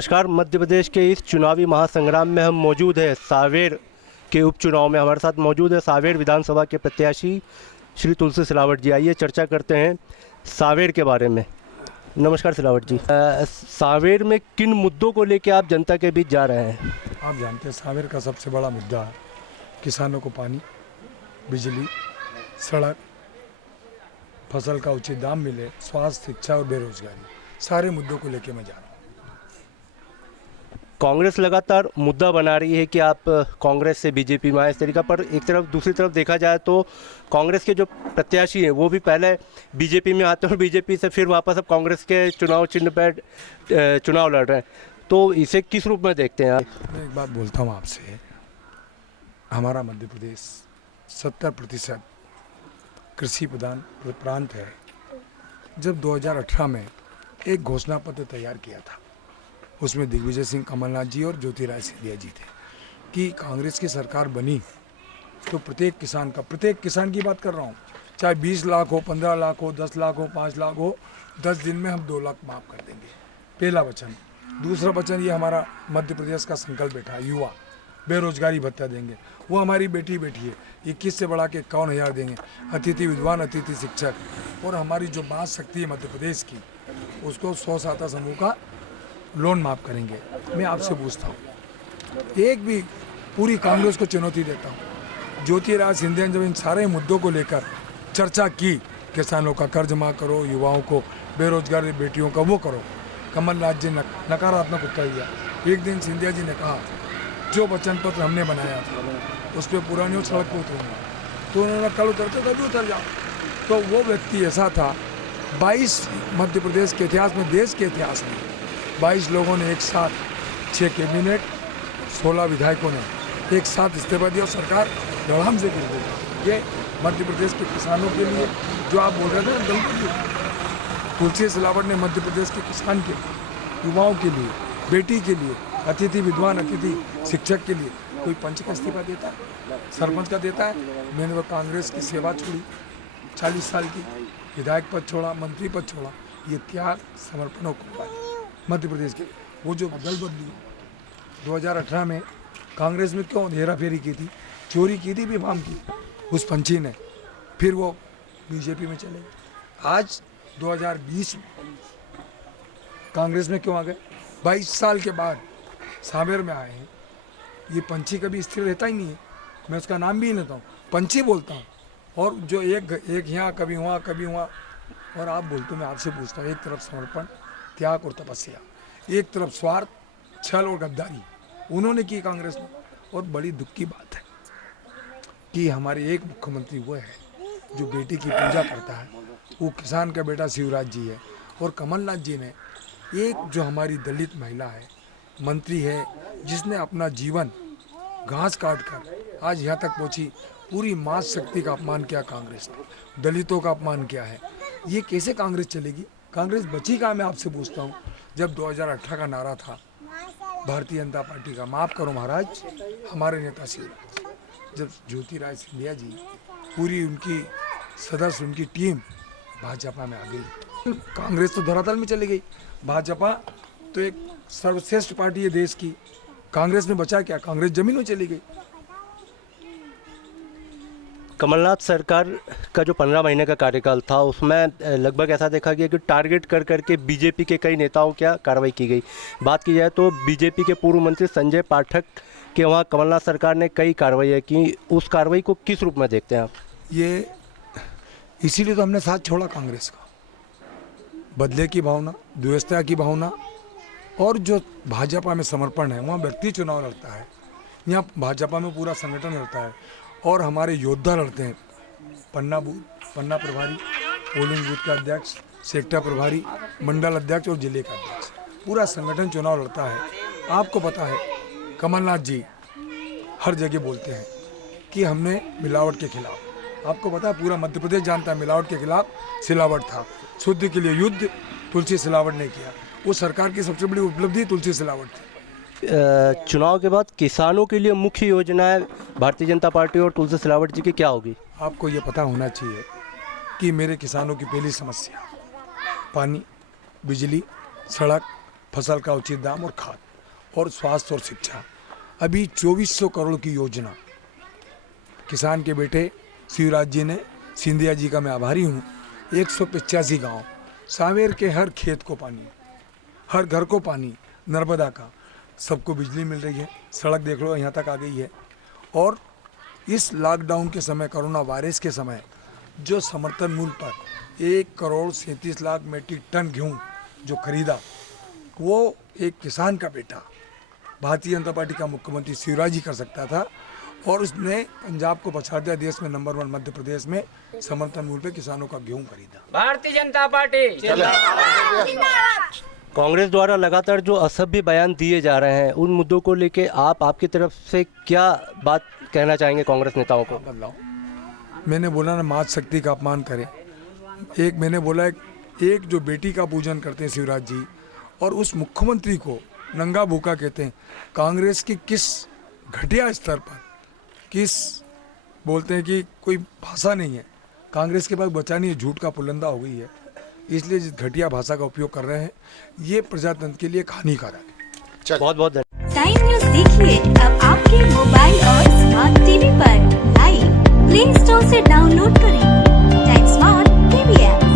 नमस्कार। मध्य प्रदेश के इस चुनावी महासंग्राम में हम मौजूद हैं सांवेर के उपचुनाव में। हमारे साथ मौजूद है सांवेर विधानसभा के प्रत्याशी श्री तुलसी सिलावट जी। आइए चर्चा करते हैं सांवेर के बारे में। नमस्कार सिलावट जी। सांवेर में किन मुद्दों को लेकर आप जनता के बीच जा रहे हैं? आप जानते हैं सांवेर का सबसे बड़ा मुद्दा है किसानों को पानी, बिजली, सड़क, फसल का उचित दाम मिले, स्वास्थ्य, शिक्षा और बेरोजगारी, सारे मुद्दों को लेकर मैं जा रहा हूँ। कांग्रेस लगातार मुद्दा बना रही है कि आप कांग्रेस से बीजेपी में आए इस तरीका, पर एक तरफ दूसरी तरफ देखा जाए तो कांग्रेस के जो प्रत्याशी हैं वो भी पहले बीजेपी में आते हैं और बीजेपी से फिर वापस अब कांग्रेस के चुनाव चिन्ह पर चुनाव लड़ रहे हैं, तो इसे किस रूप में देखते हैं आप? मैं एक बात बोलता हूँ आपसे, हमारा मध्य प्रदेश 70% कृषि प्रधान प्रांत है। जब 2018 में एक घोषणा पत्र तैयार किया था, उसमें दिग्विजय सिंह, कमलनाथ जी और ज्योतिरादित्य सिंधिया जी थे कि कांग्रेस की सरकार बनी तो प्रत्येक किसान की बात कर रहा हूँ, चाहे 20 लाख हो, 15 लाख हो, 10 लाख हो, 5 लाख हो, 10 दिन में हम 2 लाख माफ कर देंगे। पहला वचन। दूसरा वचन, ये हमारा मध्य प्रदेश का संकल्प बैठा है, युवा बेरोजगारी भत्ता देंगे, वो हमारी बेटी है, 21 से बढ़ा के 51,000 देंगे। अतिथि विद्वान, अतिथि शिक्षक, और हमारी जो बात शक्ति है मध्य प्रदेश की, उसको 100 साता समूह का लोन माफ करेंगे। मैं आपसे पूछता हूँ, एक भी पूरी कांग्रेस को चुनौती देता हूँ, ज्योतिरादित्य सिंधिया जब इन सारे मुद्दों को लेकर चर्चा की, किसानों का कर्ज माफ करो, युवाओं को, बेरोजगार बेटियों का वो करो, कमलनाथ जी नकारात्मक उत्तर दिया। एक दिन सिंधिया जी ने कहा, जो वचन पत्र हमने बनाया था उस पर पूरा नहीं, सड़क पर उतरूंगा, तो उन्होंने कल उतरते तभी उतर जाओ। तो वो व्यक्ति ऐसा था, 22 मध्य प्रदेश के इतिहास में, देश के इतिहास में 22 लोगों ने एक साथ, 6 कैबिनेट, 16 विधायकों ने एक साथ इस्तीफा दिया और सरकार धड़ाम से गिर गई। ये मध्य प्रदेश के किसानों के लिए जो आप बोल रहे थे ना, गलती। तुलसी सिलावट ने मध्य प्रदेश के किसान के लिए, युवाओं के लिए, बेटी के लिए, अतिथि विद्वान, अतिथि शिक्षक के लिए कोई पंच का इस्तीफा देता है? सरपंच का देता है? मैंने वो कांग्रेस की सेवा छोड़ी, 40 साल की, विधायक पद छोड़ा, मंत्री पद छोड़ा, ये त्याग समर्पणों को मध्य प्रदेश के। वो जो बदल बदली 2018 में कांग्रेस में क्यों हेरा फेरी की थी, चोरी की थी, बेफाम की उस पंछी ने, फिर वो बीजेपी में चले गए। आज 2020 कांग्रेस में क्यों आ गए? 22 साल के बाद सांवेर में आए हैं। ये पंछी कभी स्थिर रहता ही नहीं है, मैं उसका नाम भी नहीं लेता हूँ, पंछी बोलता हूँ। और जो एक यहाँ कभी हुआ कभी हुआ, और आप बोलते, मैं आपसे पूछता हूँ, एक तरफ समर्पण, त्याग और तपस्या, एक तरफ स्वार्थ, छल और गद्दारी उन्होंने की कांग्रेस ने। और बड़ी दुख की बात है कि हमारे एक मुख्यमंत्री वो है जो बेटी की पूजा करता है, वो किसान का बेटा शिवराज जी है। और कमलनाथ जी ने, एक जो हमारी दलित महिला है, मंत्री है, जिसने अपना जीवन घास काट कर आज यहाँ तक पहुँची, पूरी मास शक्ति का अपमान किया कांग्रेस ने, दलितों का अपमान किया है। ये कैसे कांग्रेस चलेगी? कांग्रेस बची कहाँ? मैं आपसे पूछता हूँ। जब 2018 का नारा था भारतीय जनता पार्टी का, माफ़ करो महाराज, हमारे नेता शिवराज, जब ज्योतिरादित्य सिंधिया जी, पूरी उनकी सदस्य, उनकी टीम भाजपा में आ गई, कांग्रेस तो धरातल में चली गई। भाजपा तो एक सर्वश्रेष्ठ पार्टी है देश की, कांग्रेस में बचा क्या? कांग्रेस जमीन में चली गई। कमलनाथ सरकार का जो 15 महीने का कार्यकाल था, उसमें लगभग ऐसा देखा गया कि टारगेट कर करके बीजेपी के कई नेताओं क्या कार्रवाई की गई। बात की जाए तो बीजेपी के पूर्व मंत्री संजय पाठक के वहाँ कमलनाथ सरकार ने कई कार्रवाइयाँ की, उस कार्रवाई को किस रूप में देखते हैं आप? ये इसीलिए तो हमने साथ छोड़ा कांग्रेस का, बदले की भावना, द्वेषता की भावना, और जो भाजपा में समर्पण है। वहाँ व्यक्ति चुनाव लड़ता है, यहाँ भाजपा में पूरा संगठन लड़ता है, और हमारे योद्धा लड़ते हैं। पन्ना प्रभारी, पोलिंग बूथ का अध्यक्ष, सेक्टर प्रभारी, मंडल अध्यक्ष और जिले का अध्यक्ष, पूरा संगठन चुनाव लड़ता है। आपको पता है कमलनाथ जी हर जगह बोलते हैं कि हमने मिलावट के खिलाफ, आपको पता है पूरा मध्य प्रदेश जानता है मिलावट के खिलाफ सिलावट था, शुद्ध के लिए युद्ध तुलसी सिलावट ने किया। वो सरकार की सबसे बड़ी उपलब्धि तुलसी सिलावट थी। चुनाव के बाद किसानों के लिए मुख्य योजनाएं भारतीय जनता पार्टी और तुलसी सिलावट जी की क्या होगी? आपको ये पता होना चाहिए कि मेरे किसानों की पहली समस्या पानी, बिजली, सड़क, फसल का उचित दाम और खाद, और स्वास्थ्य और शिक्षा। अभी 2400 करोड़ की योजना किसान के बेटे शिवराज जी ने, सिंधिया जी का मैं आभारी हूँ। 185 गांव, सांवेर के हर खेत को पानी, हर घर को पानी, नर्मदा का, सबको बिजली मिल रही है, सड़क देख लो यहाँ तक आ गई है। और इस लॉकडाउन के समय, कोरोना वायरस के समय, जो समर्थन मूल्य पर 1,37,00,000 मीट्रिक टन गेहूँ जो खरीदा, वो एक किसान का बेटा भारतीय जनता पार्टी का मुख्यमंत्री शिवराज जी कर सकता था, और उसने पंजाब को पछाड़ दिया। देश में नंबर 1 मध्य प्रदेश में समर्थन मूल्य पे किसानों का गेहूं खरीदा। भारतीय जनता पार्टी कांग्रेस द्वारा लगातार जो असभ्य बयान दिए जा रहे हैं, उन मुद्दों को लेके आपकी तरफ से क्या बात कहना चाहेंगे कांग्रेस नेताओं को? बदलाव, मैंने बोला ना, मात शक्ति का अपमान करें। एक मैंने बोला, एक जो बेटी का पूजन करते हैं शिवराज जी, और उस मुख्यमंत्री को नंगा भूखा कहते हैं। कांग्रेस की किस घटिया स्तर पर, किस बोलते हैं कि कोई भाषा नहीं है कांग्रेस के पास, बचा नहीं है, झूठ का पुलंदा हो गई है। इसलिए जिस घटिया भाषा का उपयोग कर रहे हैं, ये प्रजातंत्र के लिए हानिकारक है। बहुत बहुत धन्यवाद। टाइम न्यूज़ देखिए अब आपके मोबाइल और स्मार्ट टीवी पर। लाइव प्ले स्टोर से डाउनलोड करें टाइम स्मार्ट टीवी ऐप।